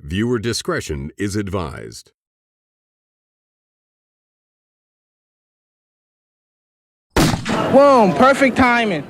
Viewer discretion is advised. Boom, perfect timing.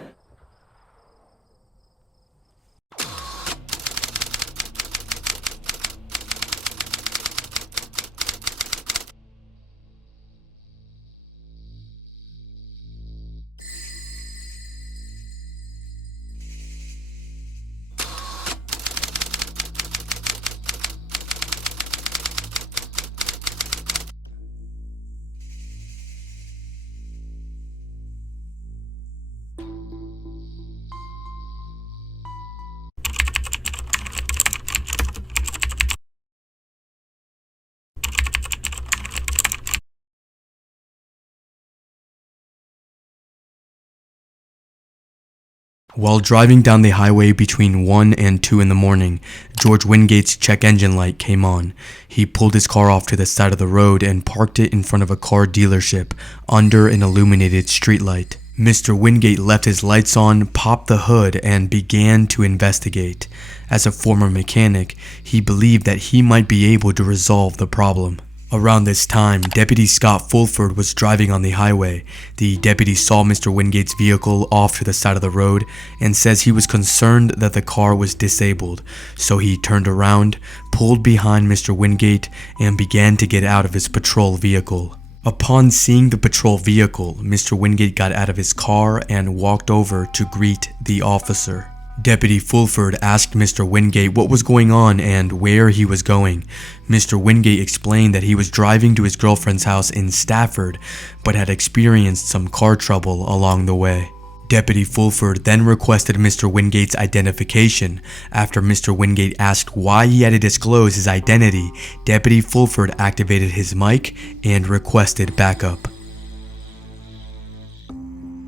While driving down the highway between 1 and 2 in the morning, George Wingate's check engine light came on. He pulled his car off to the side of the road and parked it in front of a car dealership under an illuminated streetlight. Mr. Wingate left his lights on, popped the hood, and began to investigate. As a former mechanic, he believed that he might be able to resolve the problem. Around this time, Deputy Scott Fulford was driving on the highway. The deputy saw Mr. Wingate's vehicle off to the side of the road and says he was concerned that the car was disabled, so he turned around, pulled behind Mr. Wingate, and began to get out of his patrol vehicle. Upon seeing the patrol vehicle, Mr. Wingate got out of his car and walked over to greet the officer. Deputy Fulford asked Mr. Wingate what was going on and where he was going. Mr. Wingate explained that he was driving to his girlfriend's house in Stafford, but had experienced some car trouble along the way. Deputy Fulford then requested Mr. Wingate's identification. After Mr. Wingate asked why he had to disclose his identity, Deputy Fulford activated his mic and requested backup.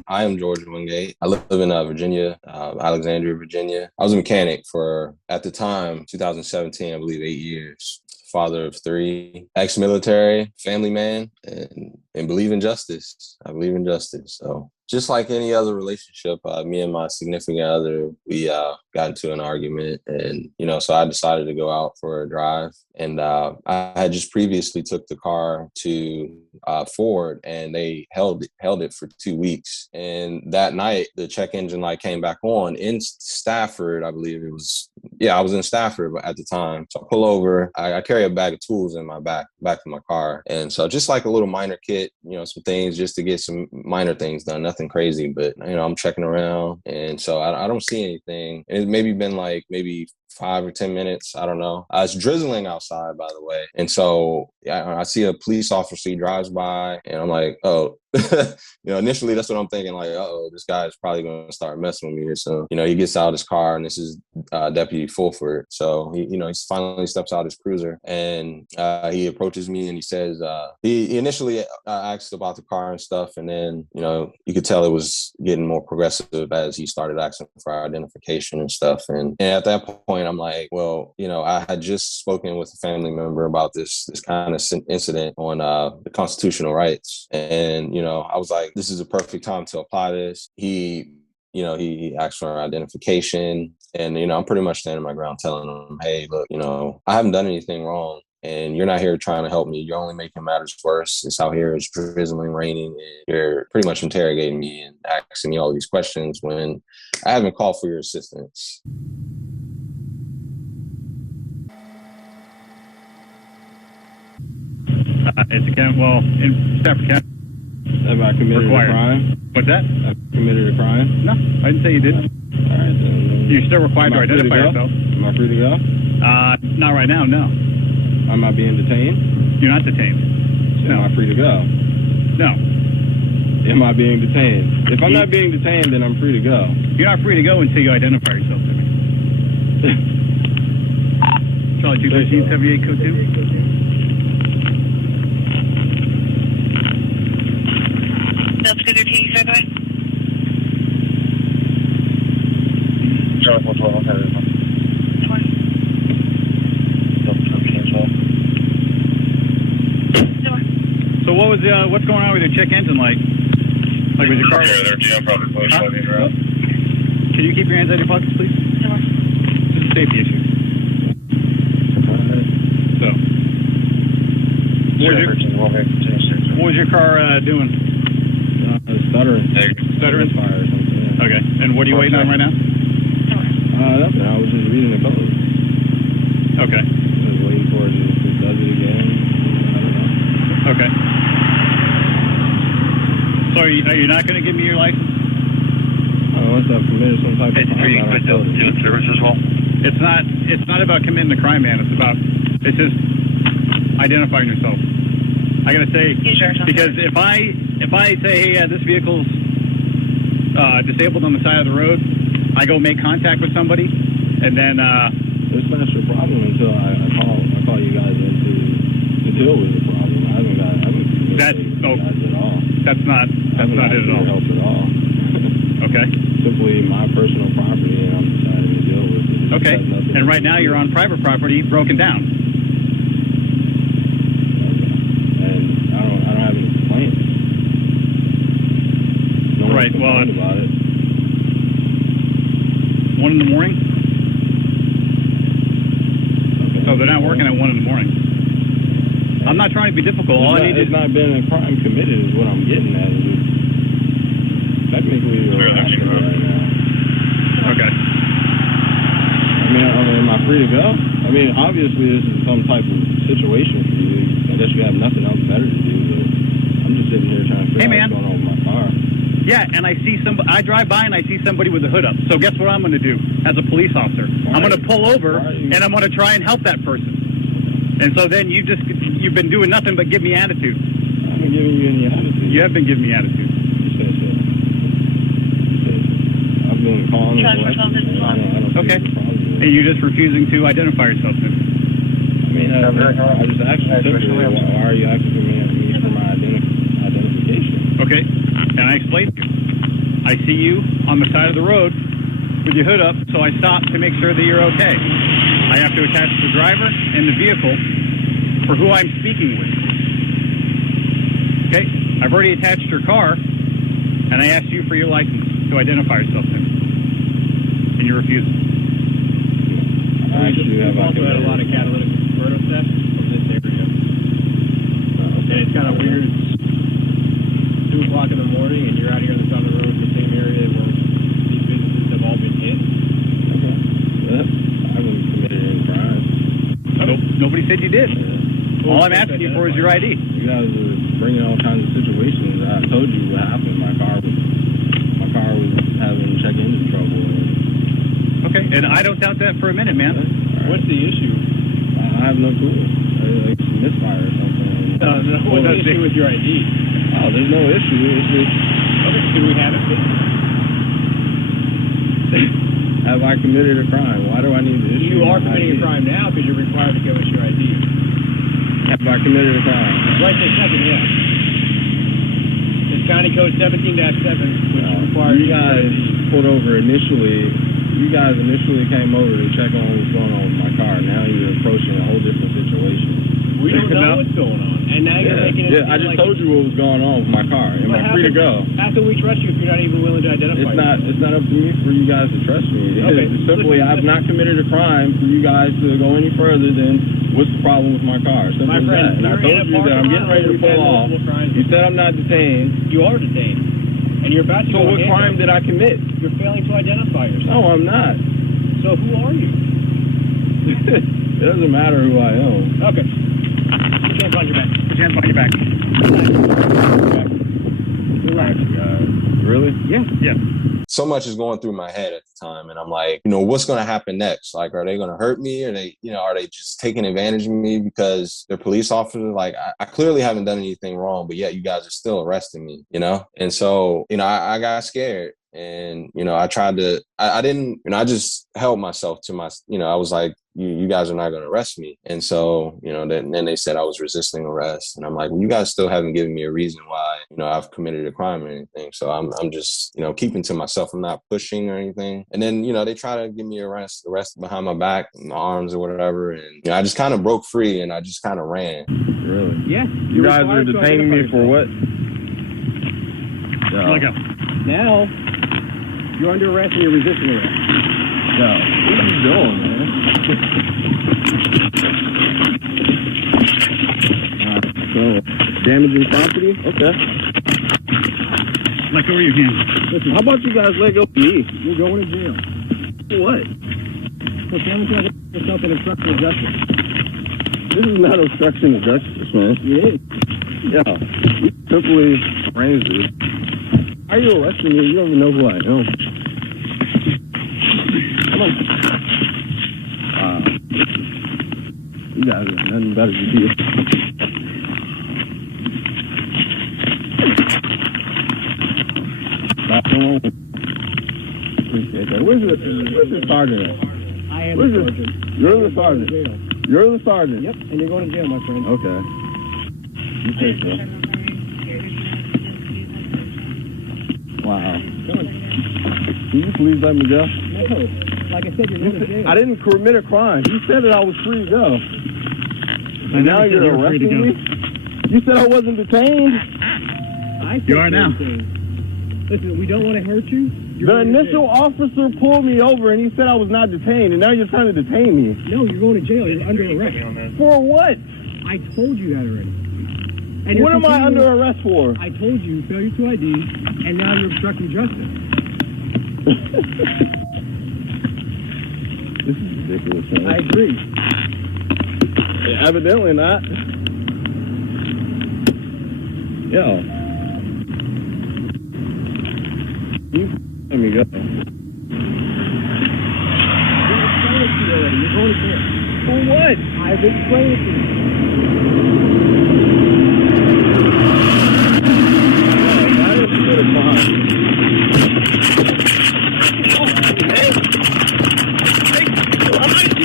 I am George Wingate. I live in Virginia, Alexandria, Virginia. I was a mechanic for, at the time, 2017, I believe 8 years. Father of 3, ex-military, family man, and believe in justice. I believe in justice. So just like any other relationship, me and my significant other, we got into an argument, and so I decided to go out for a drive. And I had just previously took the car to Ford, and they held it for 2 weeks. And that night, the check engine light came back on in Stafford, I believe it was. Yeah, I was in Stafford at the time. So I pull over. I carry a bag of tools in my back of my car, and so just like a little minor kit, some things just to get some minor things done. Nothing crazy, but I'm checking around, and so I don't see anything. And it's maybe been like maybe 5 or 10 minutes. I don't know. It's drizzling outside, by the way. And so I see a police officer. He drives by, and I'm like, oh, initially that's what I'm thinking, like, uh-oh, this guy is probably going to start messing with me or so. He gets out of his car, and this is Deputy Fulford. So he finally steps out his cruiser, and he approaches me, and he says, he initially asked about the car and stuff. And then, you could tell it was getting more progressive as he started asking for identification and stuff. And at that point, I'm like, well, I had just spoken with a family member about this kind of incident on the constitutional rights. And, I was like, this is a perfect time to apply this. He asked for identification, and, I'm pretty much standing my ground telling him, hey, look, I haven't done anything wrong, and you're not here trying to help me. You're only making matters worse. It's out here, it's drizzling, raining, and you're pretty much interrogating me and asking me all these questions when I haven't called for your assistance. It's in Stafford County. Have I committed a crime? What's that? I've committed a crime? No, I didn't say you did. All right, then. You're still required to identify yourself. Am I free to go? Not right now, no. Am I being detained? You're not detained. So No. Am I free to go? No. Am I being detained? If I'm not being detained, then I'm free to go. You're not free to go until you identify yourself to me. Charlie 213, 78 code 2. Delta 213, by the way. Charlie 412, okay. So what's going on with your check engine light? Like with your car? Probably close by the road. Can you keep your hands out of your pockets, please? Sure. This is a safety issue. What was your car doing? Stuttering. Stuttering? Fire or something. Yeah. Okay. And what are you waiting on right now? Nothing. I was just reading the code. Okay. I was waiting for it if it does it again. I don't know. Okay. So are you not going to give me your license? Unless I've committed some type of crime. Are you quit doing service as well? It's not about committing the crime, man. It's just identifying yourself. I gotta say, because if I say, hey, yeah, this vehicle's disabled on the side of the road, I go make contact with somebody, and then it's not your problem until I call you guys in to deal with the problem. I haven't that's you guys at all. That's not it at all. Help at all. Okay. Simply my personal property, and I'm deciding to deal with it. Okay. And right now you're on private property, broken down. And I don't have any complaints. No right. Well, about it. 1 in the morning. Okay. So they're not working at 1 in the morning. I'm not trying to be difficult. It's not been a crime committed is what I'm getting at. Technically, you're asking right now. Okay. I mean, am I free to go? I mean, obviously, this is some type of situation for you. I guess you have nothing else better to do, but I'm just sitting here trying to figure out what's going on with my car. Yeah, and I drive by and I see somebody with a hood up. So guess what I'm going to do as a police officer? I'm going to pull over and I'm going to try and help that person. And so then you've been doing nothing but give me attitude. I haven't given you any attitude. You have been giving me attitude. You said so. I've been calling and collecting. I don't Okay. see the problem. And you're just refusing to identify yourself then? I mean, I just asked you simply, why are you asking me for my identification? Okay. And I explained to you. I see you on the side of the road with your hood up, so I stop to make sure that you're okay. I have to attach the driver and the vehicle for who I'm speaking with. Okay? I've already attached your car, and I asked you for your license to identify yourself in. And you're refusing. I actually have also had a lot of catalytic converter theft from this area. And it's kind of weird. It's 2 o'clock in the morning, and you're out here on the side of the road in the same area where these businesses have all been hit. Okay. Well, I haven't committed any crimes. Nope. Nobody said you did. All I'm asking you for is your ID. You guys are bringing all kinds of situations. I told you what happened. My car was having check engine trouble. Okay. And I don't doubt that for a minute, man. Right. What's the issue? I have no clue. Like misfire or something. What's the issue with your ID? Oh, there's no issue. It's just... Okay, can we have it, please? Have I committed a crime? Why do I need to issue You are my committing ID? a crime now because you're required to give us your ID. Have I committed a crime? Right this second, yeah. It's County Code 17-7, which requires you guys pulled over initially. You guys initially came over to check on what's going on with my car. Now you're approaching a whole different situation. We don't know what's going on. And now you're making it I just told you what was going on with my car. Am I free to go? How can we trust you if you're not even willing to identify It's not up to me for you guys to trust me. Okay. It's simply, I've not committed a crime for you guys to go any further than what's the problem with my car. Simple My as friend, that. And I told you that I'm getting ready to pull off. You said I'm not detained. You are detained. And you're about to So what crime did I commit? You're failing to identify yourself. No, I'm not. So who are you? It doesn't matter who I am. Okay. Put your hands on your back. Put your hands on your back. Relax. Really? Yeah. Yeah. So much is going through my head at the time, and I'm like, what's going to happen next? Like, are they going to hurt me? Are they just taking advantage of me because they're police officers? Like, I clearly haven't done anything wrong, but yet you guys are still arresting me, And so, I got scared. And, I tried to, I didn't, I just held myself to my, I was like, you guys are not going to arrest me. And so, then they said I was resisting arrest. And I'm like, well, you guys still haven't given me a reason why, I've committed a crime or anything. So I'm just, keeping to myself. I'm not pushing or anything. And then, they try to give me arrest behind my back, my arms or whatever. And I just kind of broke free and I just kind of ran. Really? Yeah. You guys are detaining me for what? Let go. Now, you're under arrest and you're resisting arrest. No. What are you doing, man? So damaging property? Okay. Let go of your hand. Listen, how about you guys let go of me? You're going to jail. For what? For failing to yourself in obstruction of justice. This is not obstruction of justice, man. It is. Yeah. You simply arranged it. How are you arresting me? You don't even know who I am. Come on. You guys are nothing better to do. Appreciate that. Where's the sergeant at? I am the sergeant. You're the sergeant. You're the sergeant. Yep, and you're going to jail, my friend. Okay. You take that. Wow. Can you please let me go? No. Like I said, you're going to jail. I didn't commit a crime. You said that I was free to go. And now you're arresting me? You said I wasn't detained? I said You are now. Listen, we don't want to hurt you. The initial officer pulled me over and he said I was not detained, and now you're trying to detain me. No, you're going to jail. You're under arrest. For what? I told you that already. And What am I under arrest for? I told you failure to ID, and now you're obstructing justice. This is ridiculous, man. I agree. Yeah, evidently not. Yo. You let me go. You're explaining it to you already. You're going to jail. For what? I've explained it to you. Why did you get a crime?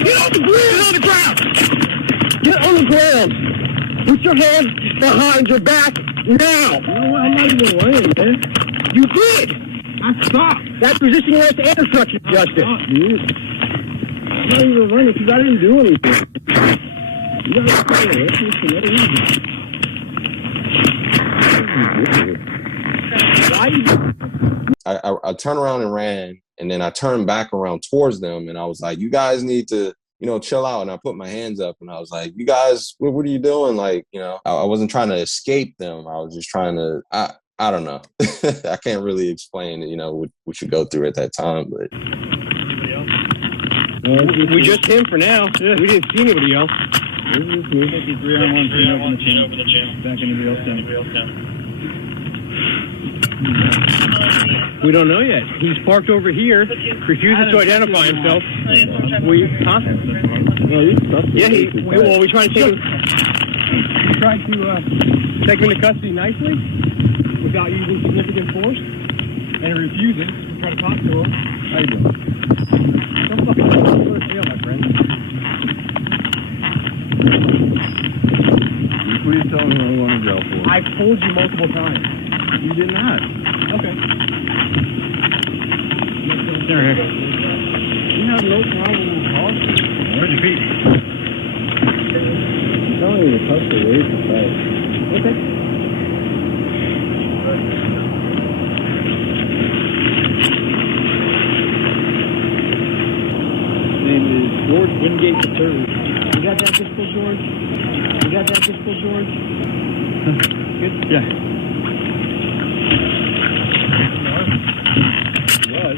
Get on the ground! Get on the ground! Put your hands behind your back now! You know what? I'm not even running, man. You did! I stopped. That's resisting arrest and obstruction of justice. Stop, dude. I'm not even running because I didn't do anything. You got to stay arrest me for no reason. Why you... I turned around and ran, and then I turned back around towards them, and I was like, you guys need to, chill out. And I put my hands up, and I was like, you guys, what are you doing? Like, I wasn't trying to escape them. I was just trying to, I don't know. I can't really explain, what you go through at that time, but. We just him for now. Yeah. We didn't see anybody else. 53 on one, open the channel. Back into the L We don't know yet. He's parked over here, refuses to identify himself. We contact him. Yeah, we tried to take him. We tried to take him into custody nicely without using significant force, and he refuses. We try to talk to him. How you doing? Don't fucking go to jail, my friend. Please tell me what I'm going to jail for. I've told you multiple times. You did not. Okay. There, here. You have no problem with talking. Where's your feet? I'm telling you to touch the way to fight. Okay. His name is George Wingate III. You got that pistol, George? You got that pistol, George? Good? Yeah. Was.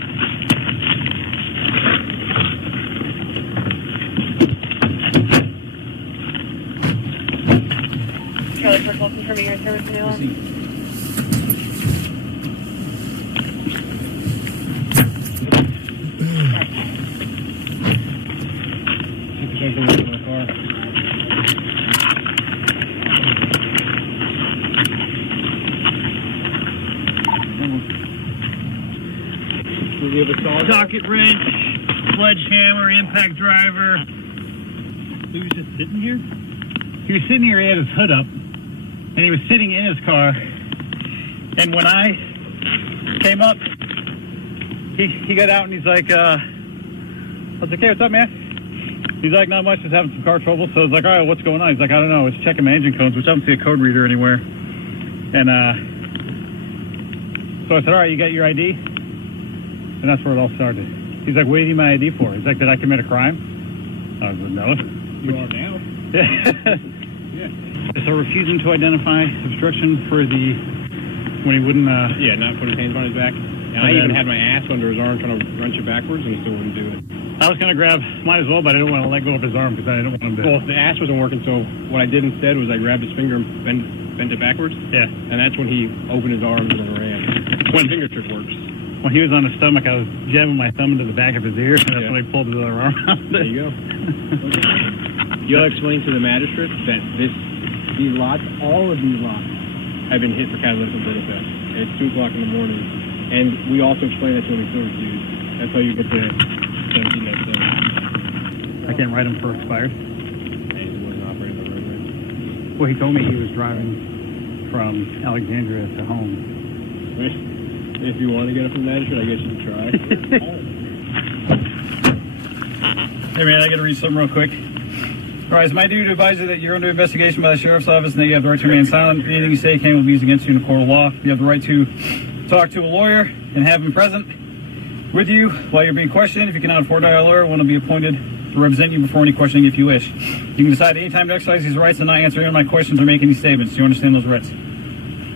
Charlie Circle, confirming your service renewal. Socket wrench, sledgehammer, impact driver. He was just sitting here? He was sitting here, he had his hood up, and he was sitting in his car. And when I came up, he got out and he's like, I was like, hey, what's up, man? He's like, not much, just having some car trouble. So I was like, all right, what's going on? He's like, I don't know, it's checking my engine codes, which I don't see a code reader anywhere. And so I said, all right, you got your ID? And that's where it all started. He's like, what do you need my ID for? He's like, did I commit a crime? I was like, no. You are now. Yeah. So refusing to identify, obstruction for the, when he wouldn't, not put his hands on his back. And I even had my ass under his arm trying to wrench it backwards, and he still wouldn't do it. I was going to grab mine as well, but I didn't want to let go of his arm because I didn't want him to. Well, the ass wasn't working, so what I did instead was I grabbed his finger and bent it backwards. Yeah. And that's when he opened his arms and ran. One finger trick works. When he was on his stomach, I was jabbing my thumb into the back of his ear, and that's when he pulled his other arm out. There you go. You'll explain to the magistrate that these lots, all of these lots, have been hit for catalytic converter theft. It's 2 o'clock in the morning, and we also explain that to him in still refused. That's how you get to 17 I can't write him for expired. And he wasn't operating the road right. Well, he told me he was driving from Alexandria to home. If you want to get it from the magistrate, I guess you can try. Hey man, I gotta read something real quick. All right, it's my duty to advise you that you're under investigation by the Sheriff's Office and that you have the right to remain silent. Anything you say can be used against you in a court of law. You have the right to talk to a lawyer and have him present with you while you're being questioned. If you cannot afford a lawyer, one will be appointed to represent you before any questioning if you wish. You can decide at any time to exercise these rights and not answer any of my questions or make any statements. Do you understand those rights?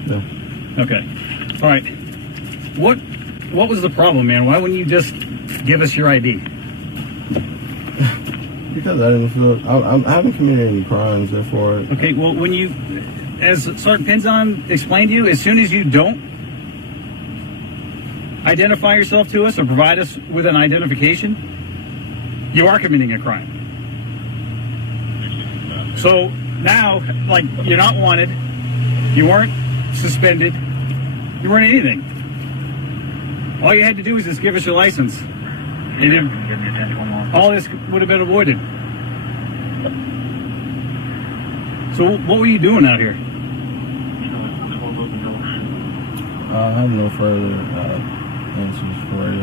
No. Okay. All right. What was the problem, man? Why wouldn't you just give us your ID? Because I didn't feel I haven't committed any crimes, therefore. Okay, well, when you, as Sergeant Pinzon explained to you, as soon as you don't identify yourself to us or provide us with an identification, you are committing a crime. So now, like, you're not wanted, you weren't suspended, you weren't anything. All you had to do was just give us your license. And then all this would have been avoided. So what were you doing out here? I have no further answers for it.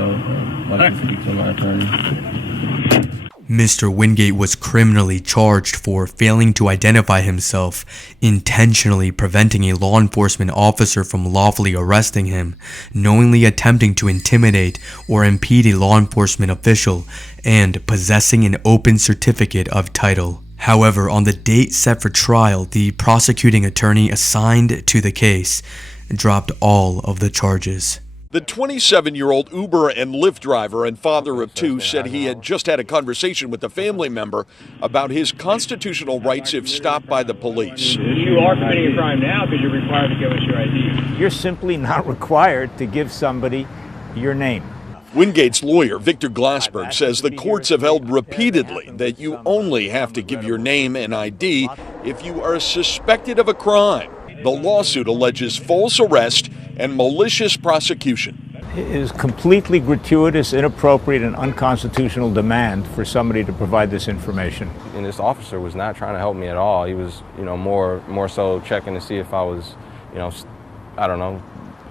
I'd like to speak to my attorney. Mr. Wingate was criminally charged for failing to identify himself, intentionally preventing a law enforcement officer from lawfully arresting him, knowingly attempting to intimidate or impede a law enforcement official, and possessing an open certificate of title. However, on the date set for trial, the prosecuting attorney assigned to the case dropped all of the charges. The 27-year-old Uber and Lyft driver and father of two said he had just had a conversation with a family member about his constitutional rights if stopped by the police. You are committing a crime now because you're required to give us your ID. You're simply not required to give somebody your name. Wingate's lawyer, Victor Glassberg, says the courts have held repeatedly that you only have to give your name and ID if you are suspected of a crime. The lawsuit alleges false arrest and malicious prosecution. It is completely gratuitous, inappropriate, and unconstitutional demand for somebody to provide this information. And this officer was not trying to help me at all. He was, more so checking to see if I was,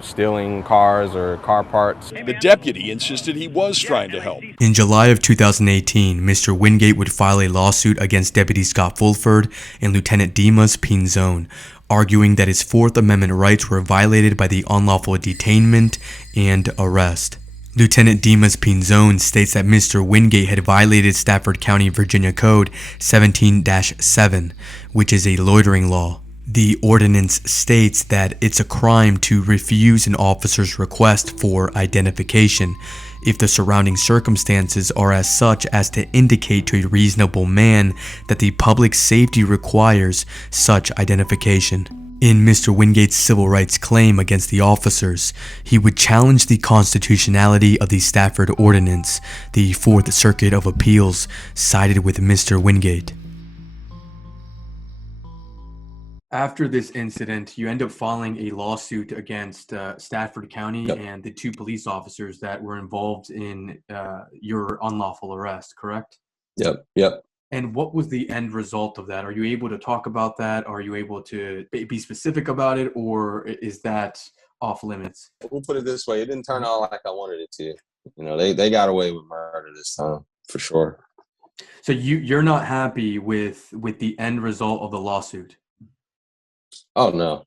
stealing cars or car parts. The deputy insisted he was trying to help. In July of 2018, Mr. Wingate would file a lawsuit against Deputy Scott Fulford and Lieutenant Dimas Pinzon, arguing that his Fourth Amendment rights were violated by the unlawful detainment and arrest. Lieutenant Dimas Pinzon states that Mr. Wingate had violated Stafford County, Virginia Code 17-7, which is a loitering law. The ordinance states that it's a crime to refuse an officer's request for identification if the surrounding circumstances are as such as to indicate to a reasonable man that the public safety requires such identification. In Mr. Wingate's civil rights claim against the officers, he would challenge the constitutionality of the Stafford Ordinance. The Fourth Circuit of Appeals sided with Mr. Wingate. After this incident, you end up filing a lawsuit against Stafford County and the two police officers that were involved in your unlawful arrest, correct? Yep. And what was the end result of that? Are you able to talk about that? Are you able to be specific about it, or is that off limits? We'll put it this way. It didn't turn out like I wanted it to. They got away with murder this time, for sure. So you're not happy with the end result of the lawsuit? Oh no,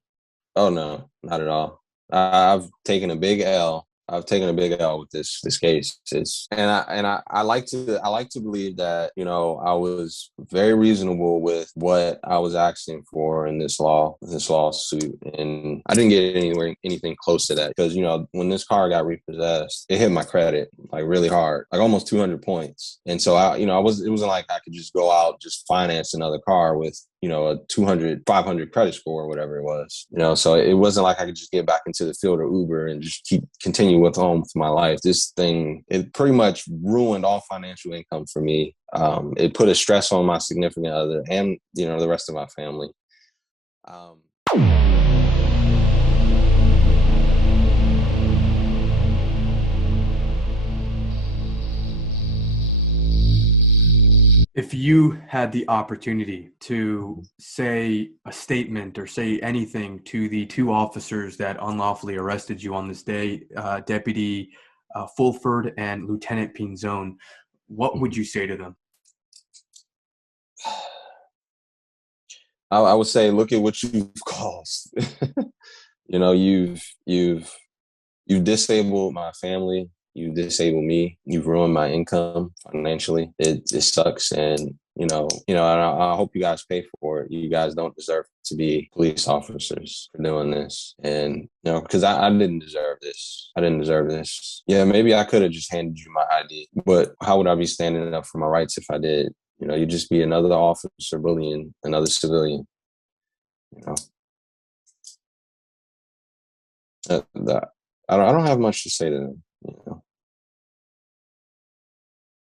not at all. I've taken a big L I've taken a big L with this case. I like to believe that, you know, I was very reasonable with what I was asking for in this lawsuit, and I didn't get anything close to that, because, you know, when this car got repossessed, it hit my credit like really hard, like almost 200 points, and so it wasn't like I could just go out just finance another car with, you know, a 200, 500 credit score or whatever it was, you know, so it wasn't like I could just get back into the field of Uber and just continue with my life. This thing, it pretty much ruined all financial income for me. It put a stress on my significant other and, you know, the rest of my family. If you had the opportunity to say a statement or say anything to the two officers that unlawfully arrested you on this day, Deputy Fulford and Lieutenant Pinzon, what would you say to them? I would say, look at what you've caused. You know, you've disabled my family. You disabled me. You've ruined my income financially. It sucks, and and I hope you guys pay for it. You guys don't deserve to be police officers for doing this, and you know, because I didn't deserve this. I didn't deserve this. Yeah, maybe I could have just handed you my ID, but how would I be standing up for my rights if I did? You know, you'd just be another officer bullying another civilian. You know, I don't have much to say to them. You know.